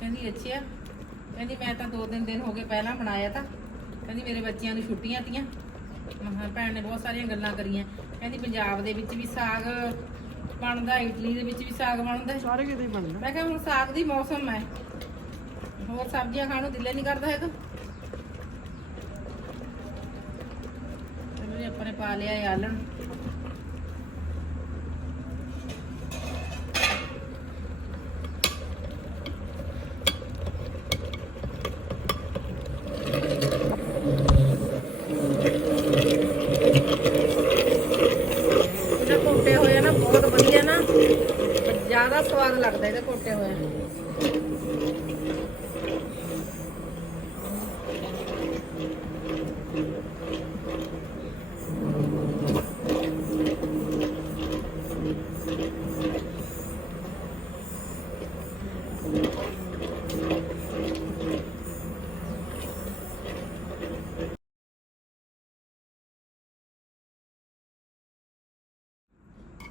ਕਹਿੰਦੀ ਅੱਛਾ ਕਹਿੰਦੀ ਮੈਂ ਤਾਂ ਦੋ ਤਿੰਨ ਦਿਨ ਹੋ ਗਏ ਪਹਿਲਾਂ ਬਣਾਇਆ ਤਾਂ। ਕਹਿੰਦੀ ਮੇਰੇ ਬੱਚਿਆਂ ਨੂੰ ਛੁੱਟੀਆਂ ਤੀਆਂ। ਮੈਂ ਕਿਹਾ ਭੈਣ ਨੇ ਬਹੁਤ ਸਾਰੀਆਂ ਗੱਲਾਂ ਕਰੀਆਂ। ਕਹਿੰਦੀ ਪੰਜਾਬ ਦੇ ਵਿੱਚ ਵੀ ਸਾਗ ਬਣਦਾ ਇਟਲੀ ਦੇ ਵਿੱਚ ਵੀ ਸਾਗ ਬਣਦਾ। ਸਾਰੇ ਕਿਤੇ ਬਣਦਾ। ਮੈਂ ਕਿਹਾ ਹੁਣ ਸਾਗ ਦੀ ਮੌਸਮ ਹੈ। ਹੋਰ ਸਬਜ਼ੀਆਂ ਖਾਣ ਨੂੰ ਦਿਲ ਨਹੀਂ ਕਰਦਾ ਹੈਗਾ। ਚਲੋ ਜੀ ਆਪਾਂ ਨੇ ਪਾ ਲਿਆ ਆਲਣ ਇਹਦਾ ਕੋਟੇ ਹੋਇਆ ਨਾ ਬਹੁਤ ਵਧੀਆ ਨਾ ਜ਼ਿਆਦਾ ਸਵਾਦ ਲੱਗਦਾ ਇਹਦੇ ਕੋਟੇ ਹੋਏ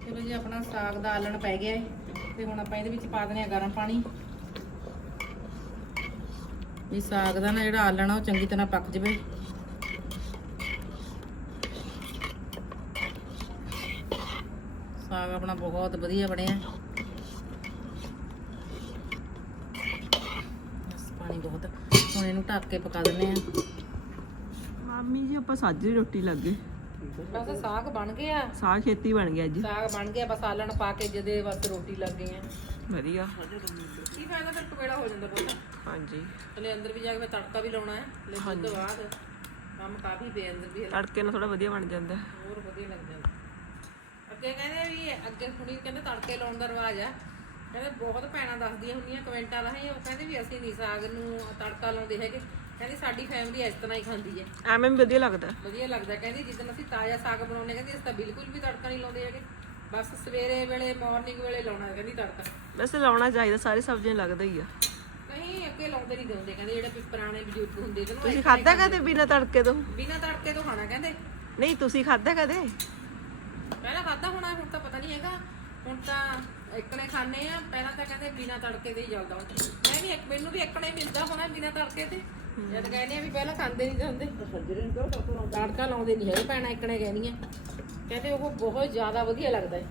ਚਲੋ ਜੀ, ਆਪਣਾ ਸਾਗ ਦਾ ਆਲਣ ਪੈ ਗਿਆ ਹੈ ਤੇ ਹੁਣ ਆਪਾਂ ਇਹਦੇ ਵਿੱਚ ਪਾ ਦਨੇ ਆ ਗਰਮ ਪਾਣੀ। ਇਹ ਸਾਗ ਦਾ ਨਾ ਜਿਹੜਾ ਆਲਣ ਉਹ ਚੰਗੀ ਤਰ੍ਹਾਂ ਪੱਕ ਜਵੇ। ਸਾਗ ਆਪਣਾ ਬਹੁਤ ਵਧੀਆ ਬਣਿਆ। ਪਾਣੀ ਬਹੁਤ। ਹੁਣ ਇਹਨੂੰ ਢੱਕ ਕੇ ਪਕਾ ਦਿੰਨੇ ਆ ਮਾਮੀ ਜੀ, ਆਪਾਂ ਸਾਜਰੀ ਰੋਟੀ ਲੱਗ ਬਸ ਸਾਗ ਬਣ ਗਿਆ। ਸਾਗ ਖੇਤੀ ਬਣ ਗਿਆ ਅੱਜ ਸਾਗ ਬਣ ਗਿਆ ਬਸ ਆਲਣ ਪਾ ਕੇ ਜਦੇ ਬਸ ਰੋਟੀ ਲੱਗ ਗਈ ਆ। ਵਧੀਆ। ਕੀ ਫਾਇਦਾ ਫਿਰ ਟੁਕੜਾ ਹੋ ਜਾਂਦਾ ਬਹੁਤ ਹਾਂਜੀ। ਹਲੇ ਅੰਦਰ ਵੀ ਜਾ ਕੇ ਮੈਂ ਤੜਕਾ ਵੀ ਲਾਉਣਾ ਹੈ ਲੈ ਉਸ ਤੋਂ ਬਾਅਦ। ਕੰਮ ਕਾਫੀ ਪਏ ਅੰਦਰ ਵੀ। ਤੜਕੇ ਨਾਲ ਥੋੜਾ ਵਧੀਆ ਬਣ ਜਾਂਦਾ। ਹੋਰ ਵਧੀਆ ਲੱਗ ਜਾਂਦਾ। ਅੱਗੇ ਕਹਿੰਦੇ ਵੀ ਅੱਗੇ ਕੁੜੀ ਕਹਿੰਦੇ ਤੜਕੇ ਲਾਉਣ ਦਾ ਰਿਵਾਜ ਆ। ਕਹਿੰਦੇ ਬਹੁਤ ਭੈਣਾਂ ਦੱਸਦੀਆਂ ਹੁੰਦੀਆਂ ਕਮੈਂਟਾਂ ਰਾਹੀਂ ਉਹ ਕਹਿੰਦੇ ਵੀ ਅਸੀਂ ਨਹੀਂ ਸਾਗ ਨੂੰ ਤੜਕਾ ਲਾਉਂਦੇ ਹੈਗੇ। ਕਹਿੰਦੀ ਸਾਡੀ ਫੈਮਿਲੀ ਇਸ ਤਰ੍ਹਾਂ ਹੀ ਖਾਂਦੀ ਹੈ। ਐਵੇਂ ਵੀ ਵਧੀਆ ਲੱਗਦਾ। ਵਧੀਆ ਲੱਗਦਾ। ਕਹਿੰਦੀ ਜਿੱਦਣ ਅਸੀਂ ਤਾਜ਼ਾ ਸਾਗ ਬਣਾਉਂਦੇ ਕਹਿੰਦੀ ਅਸੀਂ ਤਾਂ ਬਿਲਕੁਲ ਵੀ ਤੜਕਾ ਨਹੀਂ ਲਾਉਂਦੇ ਹੈਗੇ। ਬਸ ਸਵੇਰੇ ਵੇਲੇ ਮਾਰਨਿੰਗ ਵੇਲੇ ਲਾਉਣਾ ਕਹਿੰਦੀ ਤੜਕਾ। ਵੈਸੇ ਲਾਉਣਾ ਚਾਹੀਦਾ ਸਾਰੀ ਸਬਜ਼ੀਆਂ ਲੱਗਦਾ ਹੀ ਆ। ਨਹੀਂ ਅੱਗੇ ਲਾਉਂਦੇ ਨਹੀਂ ਦਿੰਦੇ ਕਹਿੰਦੇ ਜਿਹੜੇ ਪੁਰਾਣੇ ਬਜ਼ੁਰਗ ਹੁੰਦੇ ਜਿਹਨੂੰ ਤੁਸੀਂ ਖਾਦਾ ਕਦੇ ਬਿਨਾ ਤੜਕੇ ਤੋਂ? ਬਿਨਾ ਤੜਕੇ ਤੋਂ ਖਾਣਾ ਕਹਿੰਦੇ। ਨਹੀਂ ਤੁਸੀਂ ਖਾਦਾ ਕਦੇ? ਪਹਿਲਾਂ ਖਾਦਾ ਹੋਣਾ ਹੁਣ ਤਾਂ ਪਤਾ ਨਹੀਂ ਹੈਗਾ। ਹੁਣ ਤਾਂ ਇੱਕਣੇ ਖਾਣੇ ਆ ਪਹਿਲਾਂ ਤਾਂ ਕਹਿੰਦੇ ਬਿਨਾ ਤੜਕੇ ਦੇ ਹੀ ਚੱਲਦਾ ਹੁੰਦਾ। ਮੈਂ ਵੀ ਇੱਕ ਮੈਨੂੰ ਵੀ ਇੱਕਣੇ ਮਿਲਦਾ ਹੋਣਾ ਬਿਨਾ ਤੜਕੇ ਤੇ। ਜਦ ਕਹਿੰਦੇ ਆ ਵੀ ਪਹਿਲਾਂ ਖਾਂਦੇ ਨਹੀਂ ਜਾਂਦੇ। ਤੜਕਾ ਲਾਉਂਦੇ ਨਹੀਂ ਹੈਗੇ ਭੈਣਾਂ ਇੱਕਣੇ ਕਹਿੰਦੀਆਂ ਕਹਿੰਦੇ ਉਹ ਬਹੁਤ ਜ਼ਿਆਦਾ ਵਧੀਆ ਲੱਗਦਾ ਹੈ।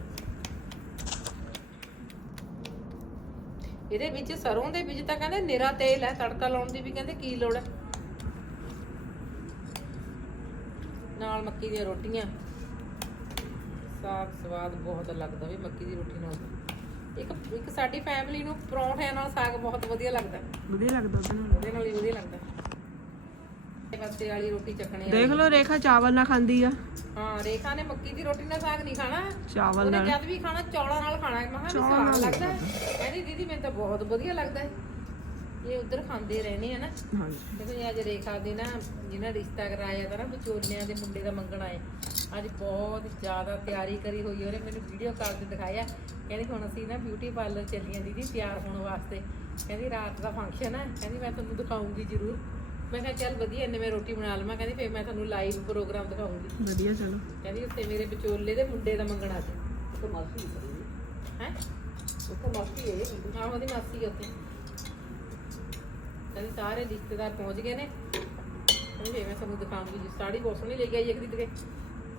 ਇਹਦੇ ਵਿੱਚ ਸਰੋਂ ਦੇ ਵਿੱਚ ਤਾਂ ਕਹਿੰਦੇ ਨਿਰਾ ਤੇਲ ਹੈ ਤੜਕਾ ਲਾਉਣ ਦੀ ਵੀ ਕਹਿੰਦੇ ਕੀ ਲੋੜ ਹੈ। ਨਾਲ ਮੱਕੀ ਦੀਆਂ ਰੋਟੀਆਂ। ਸਾਗ ਸਵਾਦ ਬਹੁਤ ਲੱਗਦਾ ਵੀ ਮੱਕੀ ਦੀ ਰੋਟੀ ਨਾਲ। ਇੱਕ ਇੱਕ ਸਾਡੀ ਫੈਮਿਲੀ ਨੂੰ ਪਰੌਂਠਿਆਂ ਨਾਲ ਸਾਗ ਬਹੁਤ ਵਧੀਆ ਲੱਗਦਾ। ਵਧੀਆ ਲੱਗਦਾ ਉਹਦੇ ਨਾਲ। ਉਹਦੇ ਨਾਲ ਹੀ ਵਧੀਆ ਲੱਗਦਾ। ਪਾਸੇ ਵਾਲੀ ਰੋਟੀ ਚੱਕਣੀ ਆ। ਦੇਖ ਲਓ ਰੇਖਾ ਚਾਵਲ ਨਾਲ ਖਾਂਦੀ ਆ। ਹਾਂ ਰੇਖਾ ਨੇ ਮੱਕੀ ਦੀ ਰੋਟੀ ਨਾਲ ਸਾਗ ਨਹੀਂ ਖਾਣਾ। ਚਾਵਲ ਉਹਨੇ ਨਾਲ। ਜਦ ਵੀ ਖਾਣਾ ਚੌਲਾਂ ਨਾਲ ਖਾਣਾ। ਹੈ। ਮੈਂ ਕਿਹਾ ਵੀ ਸਵਾਦ ਲੱਗਦਾ। ਹੈ। ਕਹਿੰਦੀ ਦੀਦੀ ਮੈਨੂੰ ਤਾਂ ਬਹੁਤ ਵਧੀਆ ਲੱਗਦਾ ਹੈ। ਇਹ ਉਧਰ ਖਾਂਦੇ ਰਹਿੰਦੇ ਆ ਨਾ। ਹਾਂਜੀ। ਦੇਖੋ ਜੀ ਅੱਜ ਰੇਖਾ ਦੇ ਨਾ ਜਿਹਨਾਂ ਰਿਸ਼ਤਾ ਕਰਾਇਆ ਤਾਂ ਨਾ ਵਿਚੋਲਿਆਂ ਦੇ ਮੁੰਡੇ ਦਾ ਮੰਗਣ ਆਏ। ਅੱਜ ਬਹੁਤ ਜ਼ਿਆਦਾ ਤਿਆਰੀ ਕਰੀ ਹੋਈ ਉਹਨੇ ਮੈਨੂੰ ਵੀਡੀਓ ਕਾਲ ਤੇ ਦਿਖਾਇਆ। ਕਹਿੰਦੀ ਹੁਣ ਅਸੀਂ ਨਾ ਬਿਊਟੀ ਪਾਰਲਰ ਚੱਲੀਆਂ ਦੀਦੀ ਤਿਆਰ ਹੋਣ ਵਾਸਤੇ। ਕਹਿੰਦੀ ਰਾਤ ਦਾ ਫੰਕਸ਼ਨ ਹੈ। ਕਹਿੰਦੀ ਮੈਂ ਤੁਹਾਨੂੰ ਦਿਖਾਉਂਗੀ ਜ਼ਰੂਰ। ਮੈਂ ਕਿਹਾ ਚੱਲ ਵਧੀਆ ਇੰਨੇ ਮੈਂ ਰੋਟੀ ਬਣਾ ਲਵਾਂ। ਕਹਿੰਦੀ ਫੇਰ ਮੈਂ ਤੁਹਾਨੂੰ ਲਾਈਵ ਪ੍ਰੋਗਰਾਮ ਦਿਖਾਉਂਗੀ। ਵਧੀਆ ਚਲੋ। ਕਹਿੰਦੀ ਉੱਥੇ ਮੇਰੇ ਵਿਚੋਲੇ ਦੇ ਮੁੰਡੇ ਦਾ ਮੰਗਣਾ ਸੀ। ਉਹ ਮਾਸੀ ਹੈ? ਉਹ ਤਾਂ ਮਾਸੀ ਹੈ ਹਾਂ ਉਹਦੀ ਮਾਸੀ ਉੱਥੇ। ਕਹਿੰਦੀ ਸਾਰੇ ਰਿਸ਼ਤੇਦਾਰ ਪਹੁੰਚ ਗਏ ਨੇ। ਕਹਿੰਦੀ ਫੇਰ ਮੈਂ ਤੁਹਾਨੂੰ ਦਿਖਾਉਂਗੀ। ਜੀ ਸਾੜੀ ਬਹੁਤ ਸੋਹਣੀ ਲੈ ਕੇ ਆਈ ਹੈ ਖਰੀਦ ਕੇ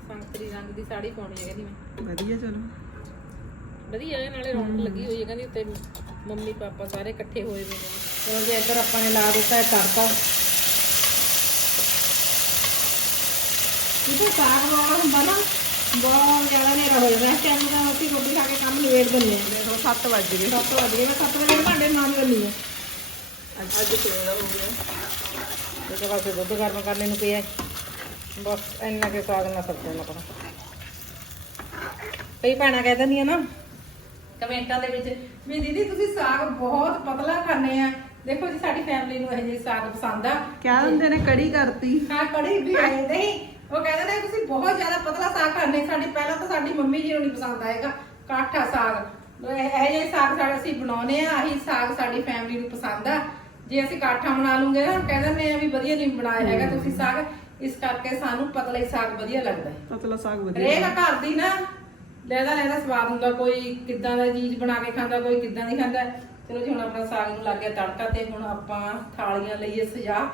ਸੰਤਰੀ ਰੰਗ ਦੀ ਸਾੜੀ ਪਾਉਣੀ ਹੈ ਕਹਿੰਦੀ ਮੈਂ। ਵਧੀਆ ਚਲੋ। ਵਧੀਆ ਹੈ ਨਾਲੇ ਰੌਣਕ ਲੱਗੀ ਹੋਈ ਹੈ ਕਹਿੰਦੀ ਉੱਤੇ ਮੰਮੀ ਪਾਪਾ ਸਾਰੇ ਇਕੱਠੇ ਹੋਏ ਹੋਏ ਨੇ। ਚਲੋ ਜੀ ਇੱਧਰ ਆਪਾਂ ਨੇ ਲਾ ਦਿੱਤਾ ਹੈ ਤੜਕਾ। ਇਹ ਸਾਗ ਵਾਲਾ ਹੁੰਦਾ ਨਾ ਬਹੁਤ ਜ਼ਿਆਦਾ ਨੇਰਾ ਹੋ ਜਾਂਦਾ ਇਸ ਟਾਈਮ ਤਾਂ ਅਸੀਂ ਰੋਟੀ ਖਾ ਕੇ ਕੰਮ ਨਿਬੇੜ ਦਿੰਦੇ ਹਾਂ ਦੇਖੋ 7 ਵੱਜ ਗਏ ਸੱਤ ਵੱਜ ਗਏ ਮੈਂ ਸੱਤ ਵਜੇ ਭਾਂਡੇ ਮਾਂਜ ਲੈਂਦੀ ਹਾਂ ਅੱਜ ਸਵੇਰਾ ਹੋ ਗਿਆ ਇਹਦੇ ਵਾਸਤੇ ਦੁੱਧ ਗਰਮ ਕਰਨੇ ਨੂੰ ਪਿਆ। ਬਸ ਇੰਨਾ ਕੇ ਸਾਗ ਨਾਲ ਸਬਜ਼ੀਆਂ ਨਾ ਪਾ ਕਈ ਭੈਣਾਂ ਕਹਿ ਦਿੰਦੀਆਂ ਨਾ ਕਮੈਂਟਾਂ ਦੇ ਵਿੱਚ ਵੀ ਦੀਦੀ ਤੁਸੀਂ ਸਾਗ ਬਹੁਤ ਪਤਲਾ ਖਾਂਦੇ ਆ ਦੇਖੋ ਜੀ ਸਾਡੀ ਫੈਮਿਲੀ ਨੂੰ ਇਹ ਜਿਹੀ ਸਾਗ ਪਸੰਦ ਆ ਕਹਿ ਦਿੰਦੇ ਨੇ ਕੜੀ ਕਰਤੀ ਹਾਂ ਕੜੀ ਵੀ ਆਏ ਨਹੀਂ ਉਹ ਕਹਿੰਦੇ ਨੇ ਤੁਸੀਂ ਬਹੁਤ ਜ਼ਿਆਦਾ ਪਤਲਾ ਸਾਗ ਖਾਂਦੇ ਸਾਡੀ ਪਹਿਲਾਂ ਤਾਂ ਸਾਡੀ ਮੰਮੀ ਜੀ ਨੂੰ ਨਹੀਂ ਪਸੰਦ ਆਏਗਾ। ਕਾਠਾ ਸਾਗ। ਇਹ ਇਹ ਜਿਹੇ ਸਾਗ ਸਾਡੇ ਅਸੀਂ ਬਣਾਉਨੇ ਆ ਆਹੀ ਸਾਗ ਸਾਡੀ ਫੈਮਿਲੀ ਨੂੰ ਪਸੰਦ ਆ। ਜੇ ਅਸੀਂ ਕਾਠਾ ਬਣਾ ਲੂਗੇ ਨਾ ਕਹਿ ਦਿੰਦੇ ਆ ਵੀ ਵਧੀਆ ਨਹੀਂ ਬਣਾਇਆ ਹੈਗਾ ਤੁਸੀਂ ਸਾਗ। ਇਸ ਕਰਕੇ ਸਾਨੂੰ ਪਤਲਾ ਹੀ ਸਾਗ ਵਧੀਆ ਲੱਗਦਾ ਹੈ। ਪਤਲਾ ਸਾਗ ਵਧੀਆ ਹਰੇਕ ਘਰ ਦੀ ਨਾ ਲੈਦਾ ਲੈਦਾ ਸਵਾਦ ਹੁੰਦਾ ਕੋਈ ਕਿੱਦਾਂ ਦਾ ਚੀਜ਼ ਬਣਾ ਕੇ ਖਾਂਦਾ ਕੋਈ ਕਿੱਦਾਂ ਦੀ ਖਾਂਦਾ। ਚਲੋ ਜੀ ਹੁਣ ਆਪਣਾ ਸਾਗ ਨੂੰ ਲੱਗ ਗਿਆ ਤੜਕਾ ਤੇ ਹੁਣ ਆਪਾਂ ਥਾਲੀਆਂ ਲਈਏ ਸਜਾ।